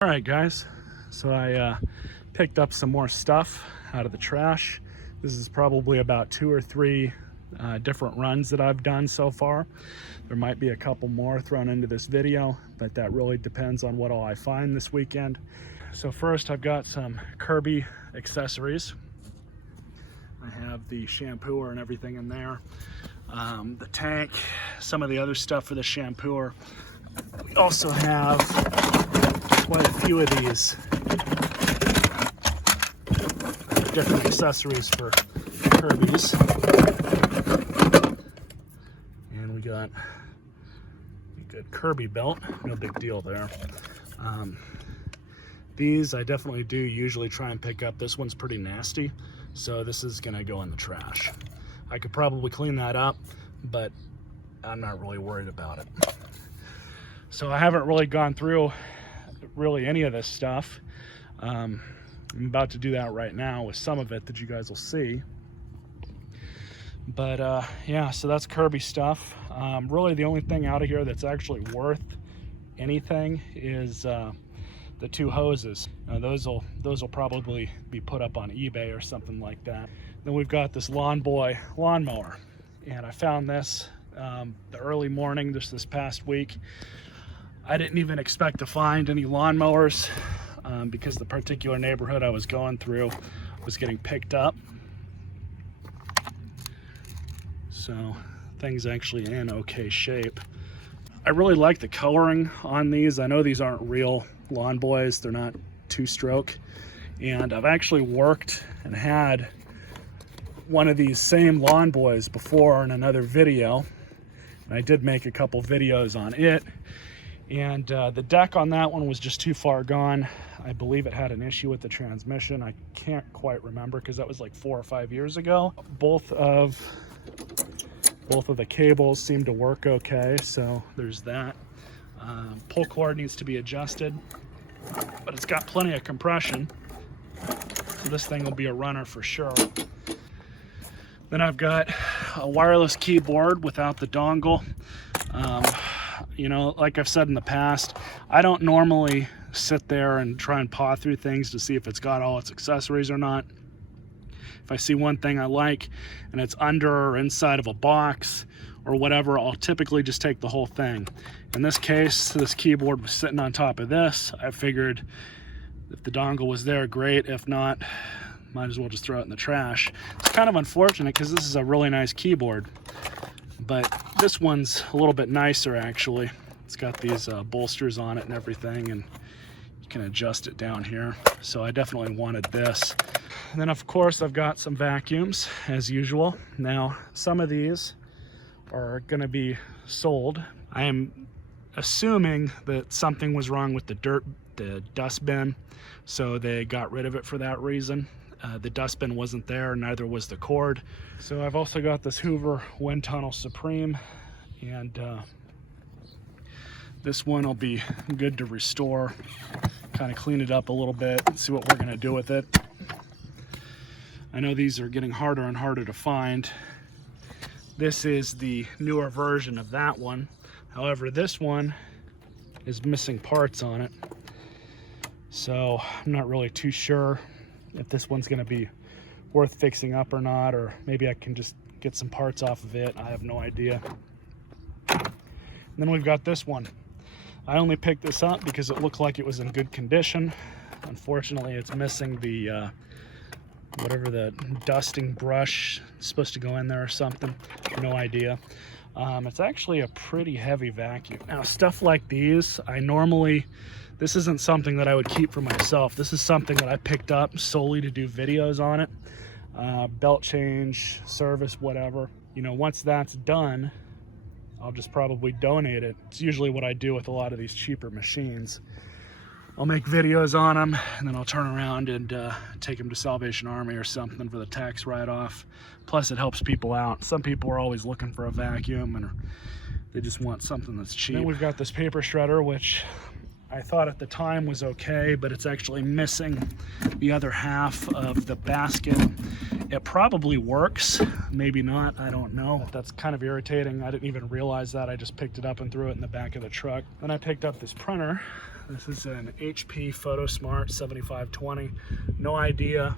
All right, guys, so I picked up some more stuff out of the trash. This is probably about 2 or 3 different runs that I've done so far. There might be a couple more thrown into this video, but that really depends on what all I find this weekend. So first, I've got some Kirby Accessories. I have the shampooer and everything in there, the tank, some of the other stuff for the shampooer. We also have quite a few of these different accessories for Kirby's. And we got a good Kirby belt, no big deal there. These I definitely do usually try and pick up. This one's pretty nasty, so this is gonna go in the trash. I could probably clean that up, but I'm not really worried about it. So I haven't really gone through really any of this stuff. I'm about to do that right now with some of it that you guys will see. But yeah, so that's Kirby stuff. Really the only thing out of here that's actually worth anything is the 2 hoses. Now those will probably be put up on eBay or something like that. Then we've got this Boy Lawnmower, and I found this the early morning this past week. I didn't even expect to find any lawnmowers because the particular neighborhood I was going through was getting picked up. So things actually in okay shape. I really like the coloring on these. I know these aren't real lawn boys, they're not 2-stroke, and I've actually worked and had one of these same lawn boys before in another video, and I did make a couple videos on it. And the deck on that one was just too far gone. I believe it had an issue with the transmission. I can't quite remember because that was like 4 or 5 years ago. Both of the cables seem to work okay, so there's that. Pull cord needs to be adjusted, but it's got plenty of compression, so this thing will be a runner for sure. Then I've got a wireless keyboard without the dongle. You know, like I've said in the past, I don't normally sit there and try and paw through things to see if it's got all its accessories or not. If I see one thing I like and it's under or inside of a box or whatever, I'll typically just take the whole thing. In this case, this keyboard was sitting on top of this. I figured if the dongle was there, great. If not, might as well just throw it in the trash. It's kind of unfortunate because this is a really nice keyboard, but this one's a little bit nicer actually. It's got these bolsters on it and everything, and you can adjust it down here. So I definitely wanted this. And then of course I've got some vacuums as usual. Now some of these are going to be sold. I am assuming that something was wrong with the dust bin, so they got rid of it for that reason. The dustbin wasn't there, neither was the cord. So I've also got this Hoover Wind Tunnel Supreme, and this one will be good to restore, kind of clean it up a little bit and see what we're going to do with it. I know these are getting harder and harder to find. This is the newer version of that one. However, this one is missing parts on it, so I'm not really too sure if this one's going to be worth fixing up or not, or maybe I can just get some parts off of it. I have no idea. And then we've got this one. I only picked this up because it looked like it was in good condition. Unfortunately, it's missing the whatever the dusting brush is supposed to go in there or something. No idea. It's actually a pretty heavy vacuum. Now stuff like these, this isn't something that I would keep for myself. This is something that I picked up solely to do videos on it. Belt change, service, whatever. You know, once that's done, I'll just probably donate it. It's usually what I do with a lot of these cheaper machines. I'll make videos on them, and then I'll turn around and take them to Salvation Army or something for the tax write-off. Plus it helps people out. Some people are always looking for a vacuum, and they just want something that's cheap. Then we've got this paper shredder, which I thought at the time was okay, but it's actually missing the other half of the basket. It probably works, maybe not, I don't know. That's kind of irritating. I didn't even realize that. I just picked it up and threw it in the back of the truck. Then I picked up this printer. This is an HP PhotoSmart 7520. No idea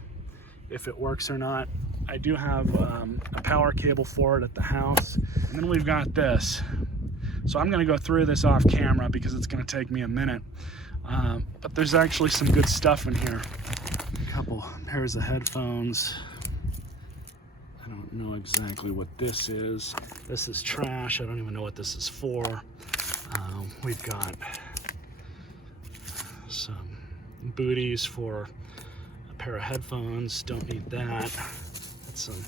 if it works or not. I do have a power cable for it at the house. And then we've got this. So I'm gonna go through this off camera because it's gonna take me a minute. But there's actually some good stuff in here. A couple pairs of headphones. I don't know exactly what this is. This is trash. I don't even know what this is for. We've got some booties for a pair of headphones. Don't need that. That's some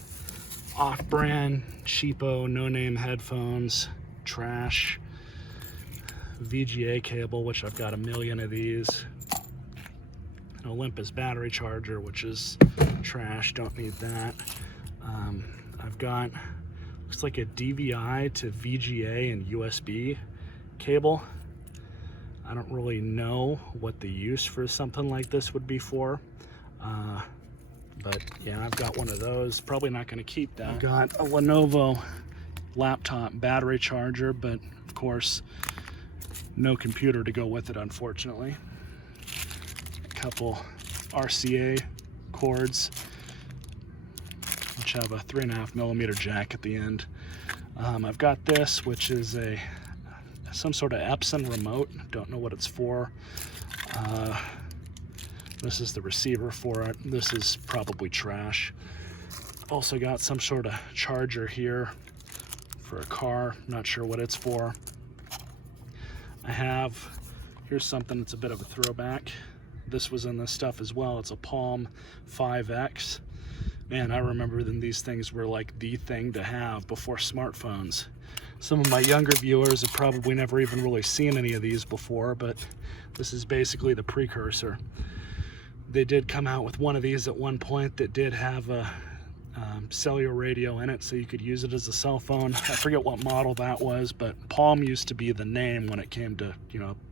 off-brand, cheapo, no-name headphones. Trash. VGA cable, which I've got a million of these. An Olympus battery charger, which is trash. Don't need that. I've got, looks like a DVI to VGA and USB cable. I don't really know what the use for something like this would be for. But yeah, I've got one of those. Probably not going to keep that. I've got a Lenovo laptop battery charger, but of course, no computer to go with it, unfortunately. A couple RCA cords, which have a 3.5mm jack at the end. I've got this, which is some sort of Epson remote. Don't know what it's for. This is the receiver for it. This is probably trash. Also got some sort of charger here for a car. Not sure what it's for. Here's something that's a bit of a throwback. This was in this stuff as well. It's a Palm 5X. Man, I remember then these things were like the thing to have before smartphones. Some of my younger viewers have probably never even really seen any of these before, but this is basically the precursor. They did come out with one of these at one point that did have a cellular radio in it, so you could use it as a cell phone. I forget what model that was, but Palm used to be the name when it came to,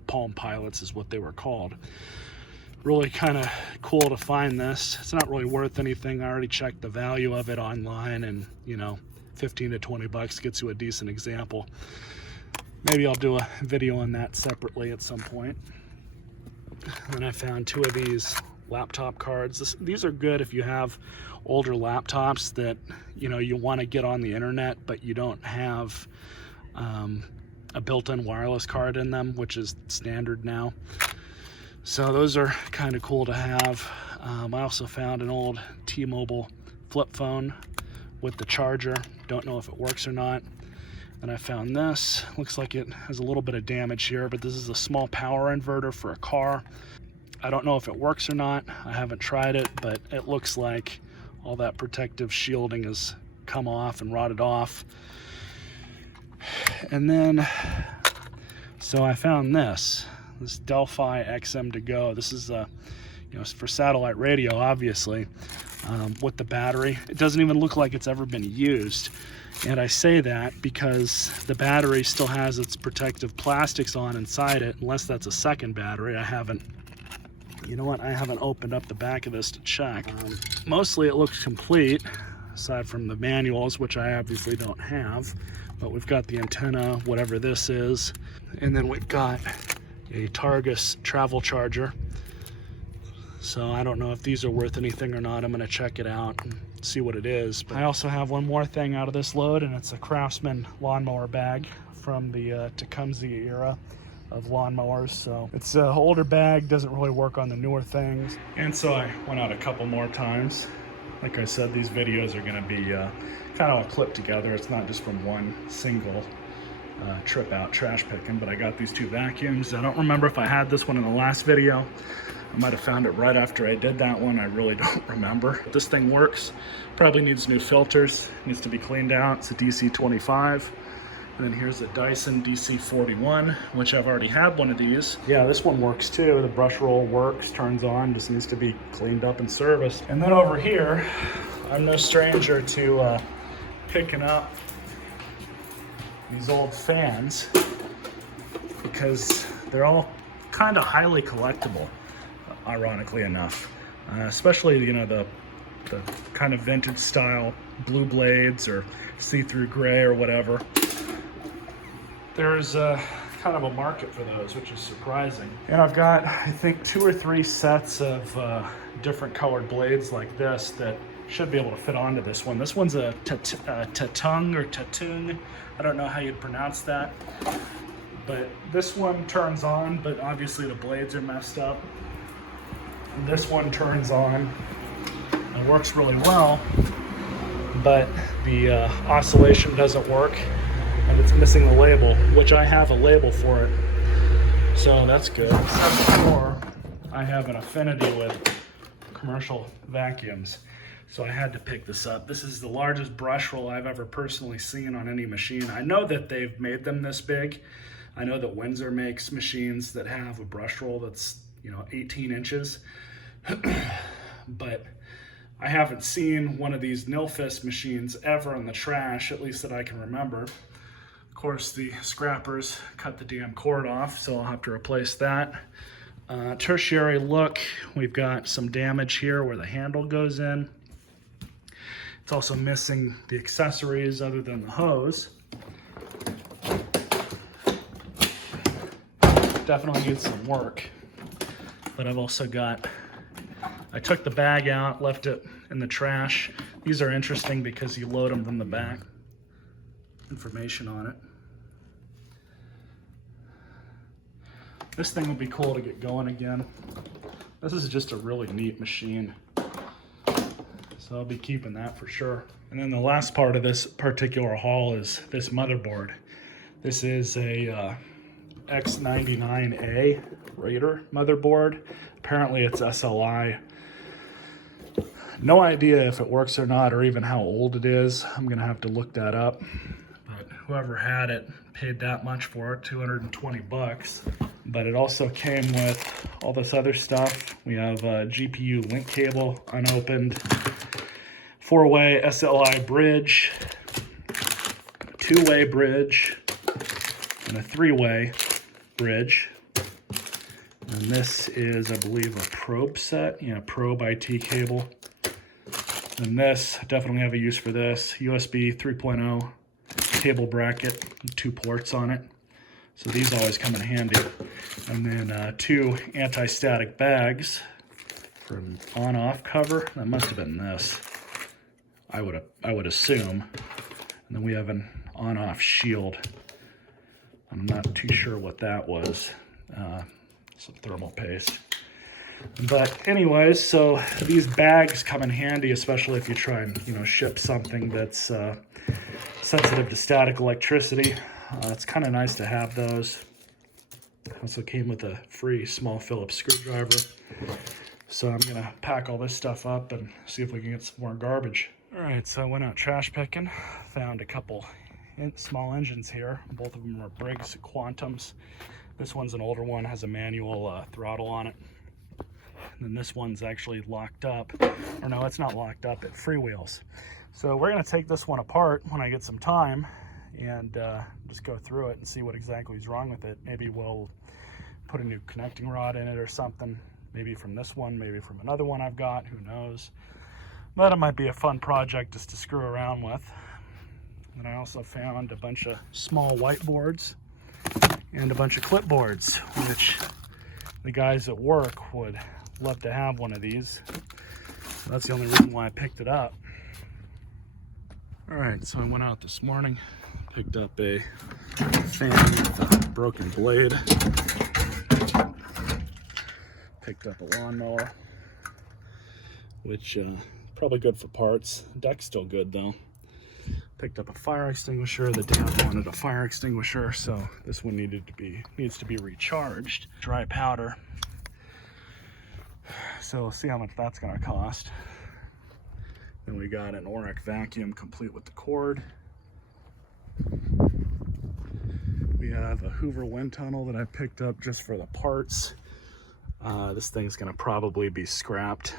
Palm Pilots is what they were called. Really kind of cool to find this. It's not really worth anything. I already checked the value of it online, and 15 to 20 bucks gets you a decent example. Maybe I'll do a video on that separately at some point. And I found two of these laptop cards. These are good if you have older laptops that you want to get on the internet, but you don't have a built-in wireless card in them, which is standard now. So those are kind of cool to have. I also found an old T-Mobile flip phone with the charger. Don't know if it works or not. And I found this. Looks like it has a little bit of damage here, but this is a small power inverter for a car. I don't know if it works or not. I haven't tried it, but it looks like all that protective shielding has come off and rotted off. And then, so I found this Delphi XM to go. This is for satellite radio, obviously, with the battery. It doesn't even look like it's ever been used. And I say that because the battery still has its protective plastics on inside it, unless that's a second battery. I haven't opened up the back of this to check. Mostly it looks complete, aside from the manuals, which I obviously don't have. But we've got the antenna, whatever this is. And then we've got a Targus travel charger. So I don't know if these are worth anything or not. I'm gonna check it out and see what it is. But I also have one more thing out of this load, and it's a Craftsman lawnmower bag from the Tecumseh era of lawnmowers. So it's an older bag, doesn't really work on the newer things. And so I went out a couple more times. Like I said, these videos are gonna be kind of all clipped together. It's not just from one single trip out trash picking, but I got these two vacuums. I don't remember if I had this one in the last video. I might have found it right after I did that one. I really don't remember. This thing works. Probably needs new filters. Needs to be cleaned out. It's a DC-25. And then here's a Dyson Dc-41, which I've already had one of these. Yeah, this one works too. The brush roll works, turns on, just needs to be cleaned up and serviced. And then over here, I'm no stranger to picking up these old fans because they're all kind of highly collectible, ironically enough. Especially, the kind of vintage style blue blades or see-through gray or whatever. There's kind of a market for those, which is surprising. And I've got, I think, 2 or 3 sets of different colored blades like this that should be able to fit onto this one. This one's a tatung or tatung. I don't know how you'd pronounce that. But this one turns on, but obviously the blades are messed up. And this one turns on and works really well, but the oscillation doesn't work, and it's missing the label, which I have a label for it. So that's good. Except for I have an affinity with commercial vacuums. So I had to pick this up. This is the largest brush roll I've ever personally seen on any machine. I know that they've made them this big. I know that Windsor makes machines that have a brush roll that's, 18 inches. But I haven't seen one of these Nilfist machines ever in the trash, at least that I can remember. Of course, the scrappers cut the damn cord off, so I'll have to replace that. Tertiary look, we've got some damage here where the handle goes in. It's also missing the accessories other than the hose. Definitely needs some work. But I've also got, I took the bag out, left it in the trash. These are interesting because you load them from the back. Information on it. This thing would be cool to get going again. This is just a really neat machine. So I'll be keeping that for sure. And then the last part of this particular haul is this motherboard. This is a X99A Raider motherboard. Apparently it's SLI. No idea if it works or not, or even how old it is. I'm gonna have to look that up. But whoever had it paid that much for it, 220 bucks. But it also came with all this other stuff. We have a GPU link cable unopened, 4-way SLI bridge, a 2-way bridge, and a 3-way bridge. And this is, I believe, a probe set, probe IT cable. And this, definitely have a use for this. USB 3.0 cable bracket, 2 ports on it. So these always come in handy. And then 2 anti-static bags for an on-off cover. That must have been this, I would assume. And then we have an on-off shield. I'm not too sure what that was. Some thermal paste. But anyways, so these bags come in handy, especially if you try and ship something that's sensitive to static electricity. It's kind of nice to have those. Also came with a free small Phillips screwdriver. So I'm gonna pack all this stuff up and see if we can get some more garbage. All right, so I went out trash picking, found a couple small engines here. Both of them are Briggs Quantums. This one's an older one, has a manual throttle on it. And then this one's actually locked up. Or no, it's not locked up, it freewheels. So we're gonna take this one apart when I get some time and just go through it and see what exactly is wrong with it. Maybe we'll put a new connecting rod in it or something. Maybe from this one, maybe from another one I've got, who knows. But it might be a fun project just to screw around with. And I also found a bunch of small whiteboards and a bunch of clipboards, which the guys at work would love to have one of these. So that's the only reason why I picked it up. All right, so I went out this morning, picked up a fan with a broken blade, picked up a lawnmower, which probably good for parts. Deck's still good though. Picked up a fire extinguisher. The dad wanted a fire extinguisher, so this one needs to be recharged. Dry powder. So we'll see how much that's gonna cost. Then we got an Orac vacuum complete with the cord. We have a Hoover wind tunnel that I picked up just for the parts. This thing's gonna probably be scrapped.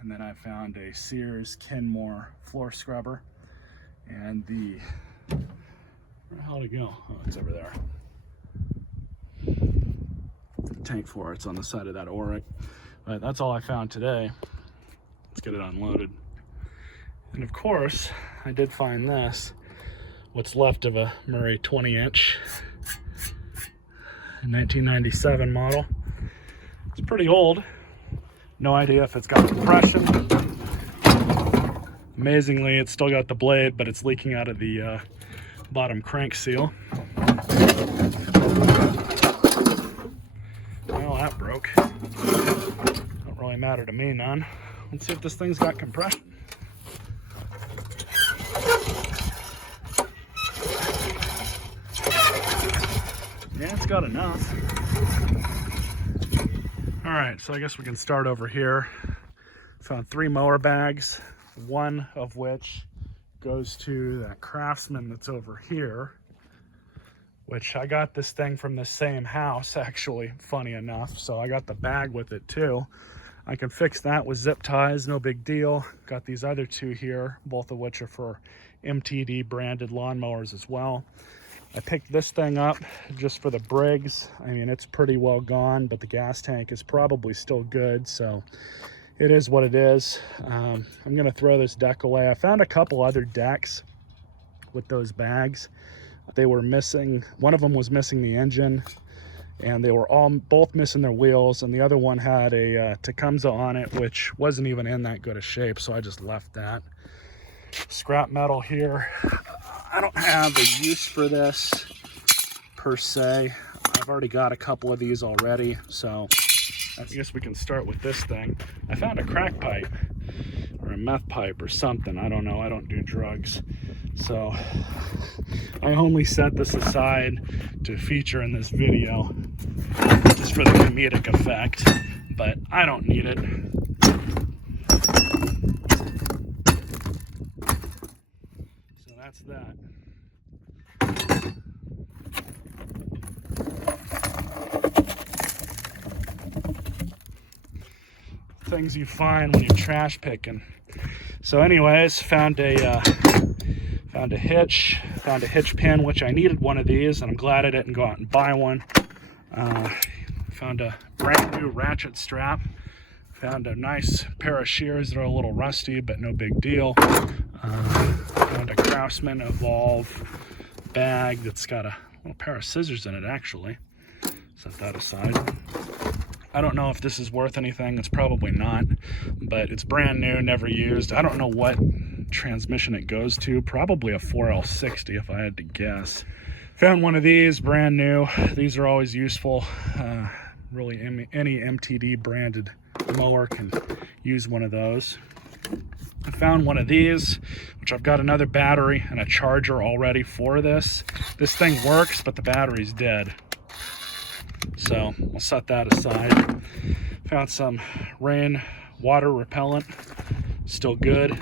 And then I found a Sears Kenmore floor scrubber. And where the hell did it go? Oh, it's over there. The tank for it's on the side of that Orac. But that's all I found today. Let's get it unloaded. And of course, I did find this, what's left of a Murray 20-inch, 1997 model. It's pretty old. No idea if it's got compression. Amazingly, it's still got the blade, but it's leaking out of the bottom crank seal. Well, that broke. Don't really matter to me none. Let's see if this thing's got compression. Yeah, it's got enough. All right, so I guess we can start over here. Found 3 mower bags, one of which goes to that Craftsman that's over here, which I got this thing from the same house, actually, funny enough. So I got the bag with it too. I can fix that with zip ties, no big deal. Got these other 2 here, both of which are for MTD branded lawnmowers as well. I picked this thing up just for the Briggs. I mean, it's pretty well gone, but the gas tank is probably still good, so it is what it is. I'm gonna throw this deck away. I found a couple other decks with those bags. They were missing, one of them was missing the engine, and they were both missing their wheels, and the other one had a Tecumseh on it, which wasn't even in that good a shape, so I just left that. Scrap metal here. I don't have a use for this per se. I've already got a couple of these already, so I guess we can start with this thing. I found a crack pipe or a meth pipe or something. I don't know. I don't do drugs. So I only set this aside to feature in this video just for the comedic effect, but I don't need it. So that's that. Things you find when you're trash picking. So anyways, found a hitch pin, which I needed one of these, and I'm glad I didn't go out and buy one. Found a brand new ratchet strap. Found a nice pair of shears that are a little rusty, but no big deal. Found a Craftsman Evolve bag that's got a little pair of scissors in it, actually. Set that aside. I don't know if this is worth anything. It's probably not, but it's brand new, never used. I don't know what transmission it goes to. Probably a 4L60 if I had to guess. Found one of these, brand new. These are always useful. Really, any MTD branded mower can use one of those. I found one of these, which I've got another battery and a charger already for this. This thing works, but the battery's dead. So we'll set that aside. Found some rain water repellent, still good.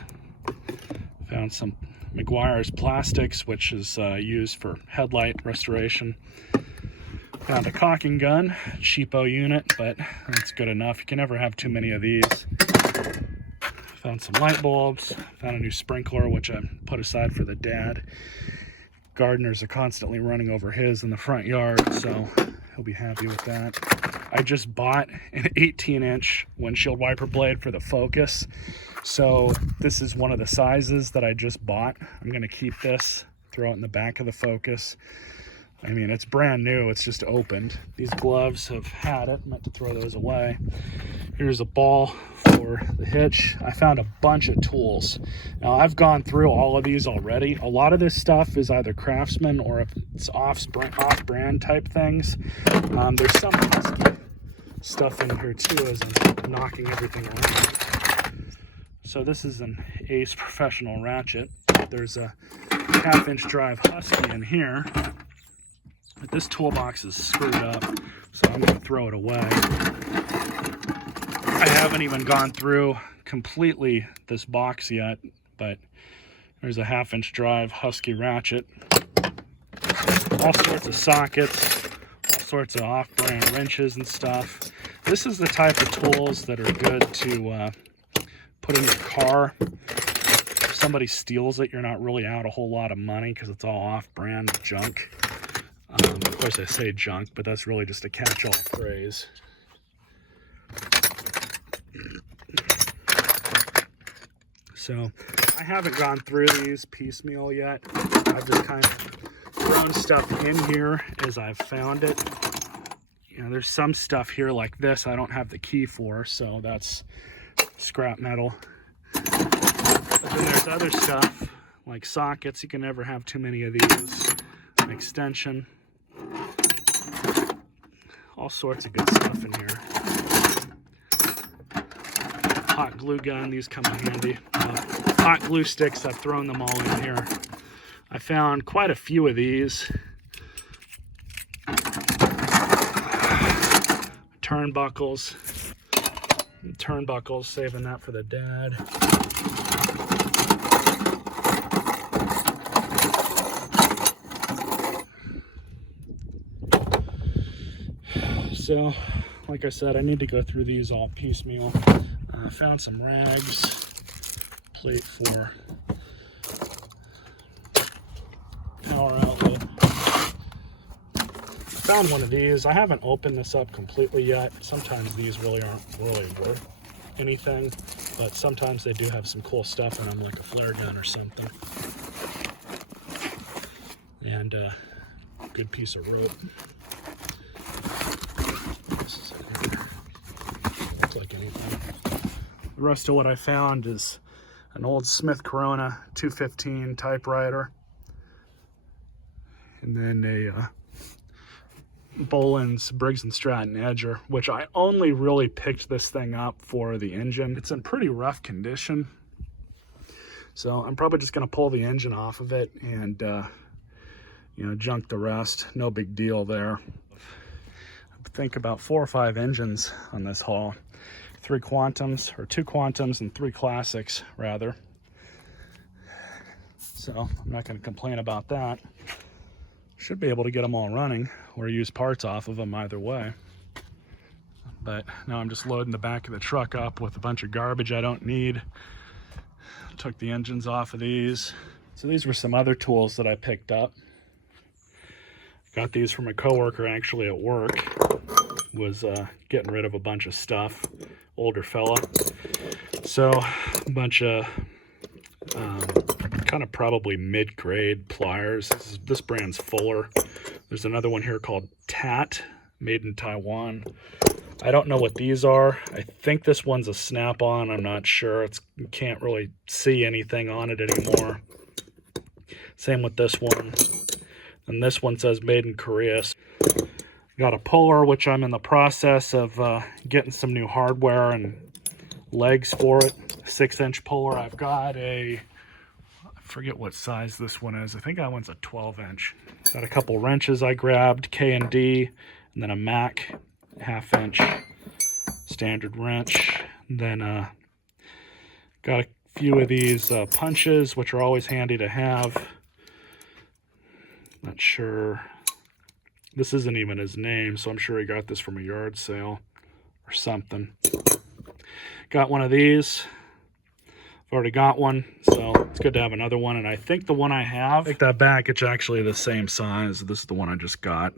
Found some Meguiar's plastics, which is used for headlight restoration. Found a caulking gun, cheapo unit, but that's good enough. You can never have too many of these. Found some light bulbs. Found a new sprinkler, which I put aside for the dad. Gardeners are constantly running over his in the front yard, so he'll be happy with that. I just bought an 18-inch windshield wiper blade for the Focus. So this is one of the sizes that I just bought. I'm gonna keep this, throw it in the back of the Focus. I mean, it's brand new, it's just opened. These gloves have had it, meant to throw those away. Here's a ball for the hitch. I found a bunch of tools. Now, I've gone through all of these already. A lot of this stuff is either Craftsman or if it's off-brand type things. There's some Husky stuff in here too as I'm knocking everything around. So this is an Ace professional ratchet. There's a 1/2-inch drive Husky in here. But this toolbox is screwed up, so I'm going to throw it away. I haven't even gone through completely this box yet, but there's a 1/2-inch drive Husky ratchet. All sorts of sockets, all sorts of off-brand wrenches and stuff. This is the type of tools that are good to put in your car. If somebody steals it, you're not really out a whole lot of money because it's all off-brand junk. Of course I say junk, but that's really just a catch-all phrase. So I haven't gone through these piecemeal yet. I've just kind of thrown stuff in here as I've found it. You know, there's some stuff here like this I don't have the key for, so that's scrap metal. But then there's other stuff like sockets. You can never have too many of these. An extension. All sorts of good stuff in here. Hot glue gun, these come in handy. Hot glue sticks, I've thrown them all in here. I found quite a few of these. Turnbuckles, saving that for the dad. So, like I said, I need to go through these all piecemeal. I found some rags, plate for power outlet. Found one of these. I haven't opened this up completely yet. Sometimes these really aren't really worth anything, but sometimes they do have some cool stuff in them, like a flare gun or something. And a good piece of rope. This is it here. Looks like anything. The rest of what I found is an old Smith Corona 215 typewriter, and then a Boland's Briggs & Stratton Edger, which I only really picked this thing up for the engine. It's in pretty rough condition, so I'm probably just going to pull the engine off of it and you know, junk the rest. No big deal there. I think about 4 or 5 engines on this haul. 3 Quantums, or 2 Quantums and 3 Classics rather. So I'm not going to complain about that. Should be able to get them all running or use parts off of them either way. But now I'm just loading the back of the truck up with a bunch of garbage I don't need. Took the engines off of these. So these were some other tools that I picked up. Got these from a coworker actually at work. Was getting rid of a bunch of stuff. Older fella. So a bunch of kind of probably mid-grade pliers. This brand's Fuller. There's another one here called Tat, made in Taiwan. I don't know what these are. I think this one's a snap-on. I'm not sure. You can't really see anything on it anymore. Same with this one. And this one says made in Korea. Got a puller, which I'm in the process of getting some new hardware and legs for it. 6-inch puller. I've got I forget what size this one is. I think that one's a 12-inch. Got a couple wrenches I grabbed, K&D, and then a Mac 1/2-inch standard wrench. And then got a few of these punches, which are always handy to have. Not sure. This isn't even his name, so I'm sure he got this from a yard sale or something. Got one of these. I've already got one, so it's good to have another one. And I think the one I have, take that back, it's actually the same size. This is the one I just got.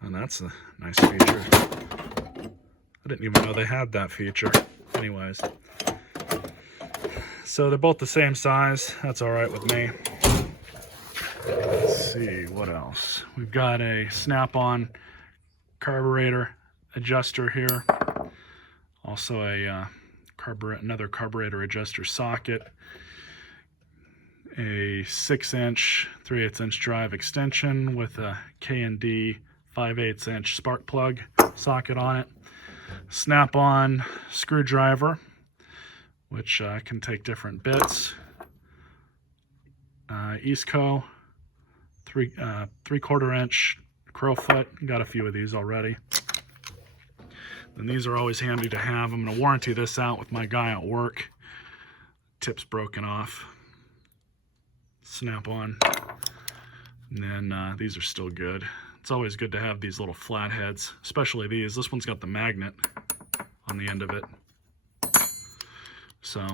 And that's a nice feature. I didn't even know they had that feature. Anyways. So they're both the same size. That's all right with me. Let's see, what else? We've got a snap-on carburetor adjuster here. Also another carburetor adjuster socket. A 6-inch 3/8" drive extension with a K&D 5/8" spark plug socket on it. Snap-on screwdriver, which can take different bits. Eastco 3/4" crowfoot. Got a few of these already. And these are always handy to have. I'm going to warranty this out with my guy at work. Tip's broken off. Snap on. And then these are still good. It's always good to have these little flatheads, especially these. This one's got the magnet on the end of it. So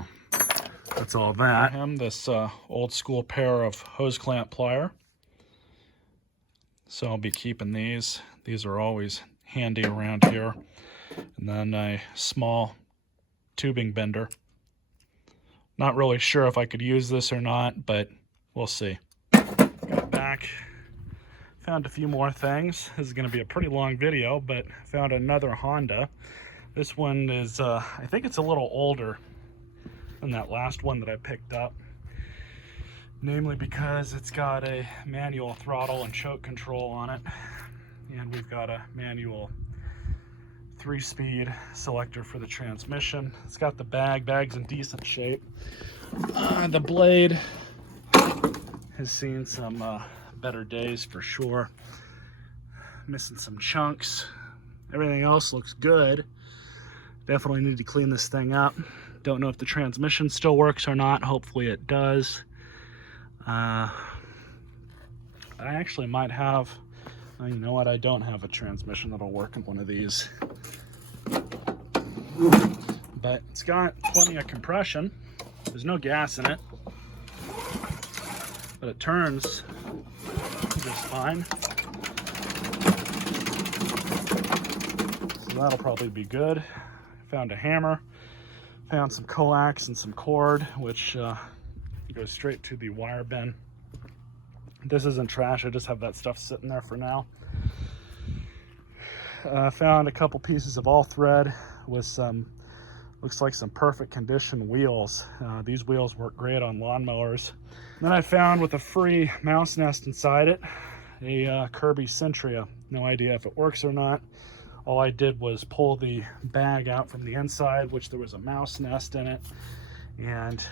that's all that. This old school pair of hose clamp plier. So I'll be keeping these. These are always handy around here. And then a small tubing bender. Not really sure if I could use this or not, but We'll see. Got back, found a few more things. This is going to be a pretty long video, but found another Honda. This one is, I think it's a little older than that last one that I picked up. Namely because it's got a manual throttle and choke control on it. And we've got a manual 3-speed selector for the transmission. It's got the bag's in decent shape. The blade has seen some better days for sure. Missing some chunks. Everything else looks good. Definitely need to clean this thing up. Don't know if the transmission still works or not. Hopefully it does. I actually might have, you know what, I don't have a transmission that'll work in one of these. But it's got plenty of compression. There's no gas in it, but it turns just fine. So that'll probably be good. Found a hammer, found some coax and some cord, which goes straight to the wire bin. This isn't trash, I just have that stuff sitting there for now. Found a couple pieces of all thread with some, looks like some perfect condition wheels. These wheels work great on lawnmowers. Then I found, with a free mouse nest inside it, a Kirby Centria. No idea if it works or not. All I did was pull the bag out from the inside, which there was a mouse nest in it, and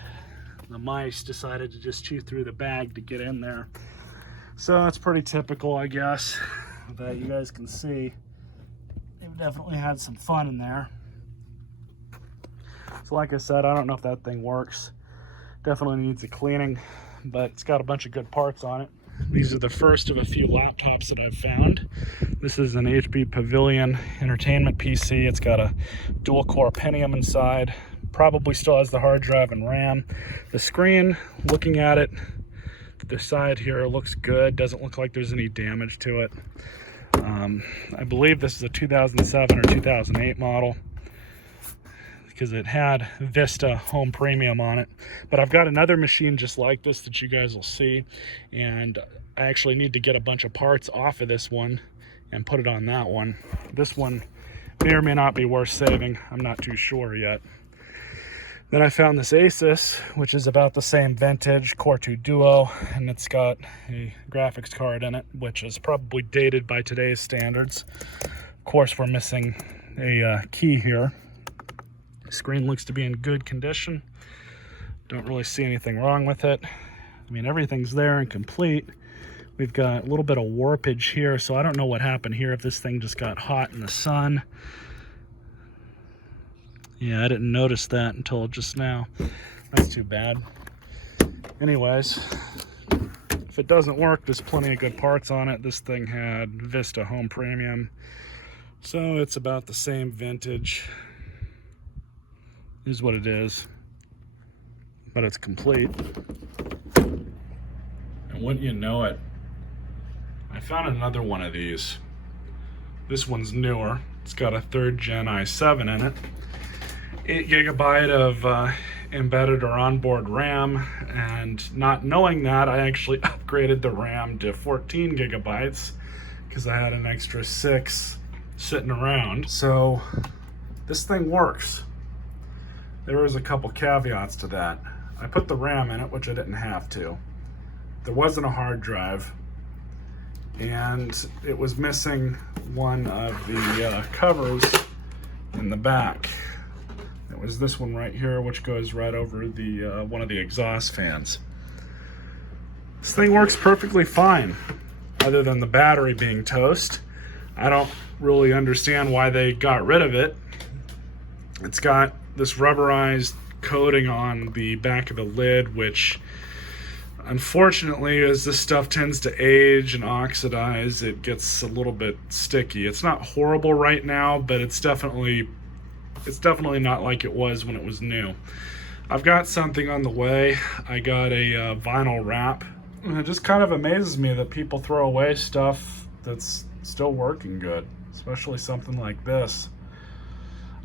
the mice decided to just chew through the bag to get in there. So it's pretty typical, I guess, that you guys can see. They've definitely had some fun in there. So like I said, I don't know if that thing works. Definitely needs a cleaning, but it's got a bunch of good parts on it. These are the first of a few laptops that I've found. This is an HP Pavilion Entertainment PC. It's got a dual-core Pentium inside. Probably still has the hard drive and RAM. The screen, looking at it, the side here looks good. Doesn't look like there's any damage to it. I believe this is a 2007 or 2008 model, because it had Vista Home Premium on it. But I've got another machine just like this that you guys will see, and I actually need to get a bunch of parts off of this one and put it on that one. This one may or may not be worth saving. I'm not too sure yet. Then I found this Asus, which is about the same vintage, Core 2 Duo, and it's got a graphics card in it, which is probably dated by today's standards. Of course, we're missing a key here. Screen looks to be in good condition. Don't really see anything wrong with it. I mean, everything's there and complete. We've got a little bit of warpage here, so I don't know what happened here, if this thing just got hot in the sun. Yeah, I didn't notice that until just now. That's too bad. Anyways, if it doesn't work, there's plenty of good parts on it. This thing had Vista Home Premium, so it's about the same vintage. Is what it is, but it's complete. And wouldn't you know it, I found another one of these. This one's newer. It's got a 3rd gen i7 in it. 8 GB of embedded or onboard RAM, and not knowing that, I actually upgraded the RAM to 14 gigabytes because I had an extra 6 sitting around. So this thing works. There was a couple caveats to that. I put the RAM in it, which I didn't have to. There wasn't a hard drive, and it was missing one of the covers in the back. It was this one right here, which goes right over the one of the exhaust fans. This thing works perfectly fine, other than the battery being toast. I don't really understand why they got rid of it. It's got this rubberized coating on the back of the lid, which unfortunately, as this stuff tends to age and oxidize, it gets a little bit sticky. It's not horrible right now, but it's definitely not like it was when it was new. I've got something on the way. I got a vinyl wrap. And it just kind of amazes me that people throw away stuff that's still working good, especially something like this.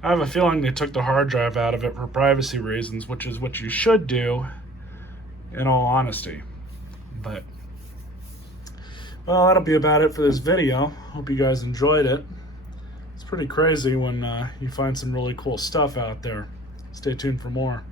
I have a feeling they took the hard drive out of it for privacy reasons, which is what you should do, in all honesty. But, well, that'll be about it for this video. Hope you guys enjoyed it. It's pretty crazy when you find some really cool stuff out there. Stay tuned for more.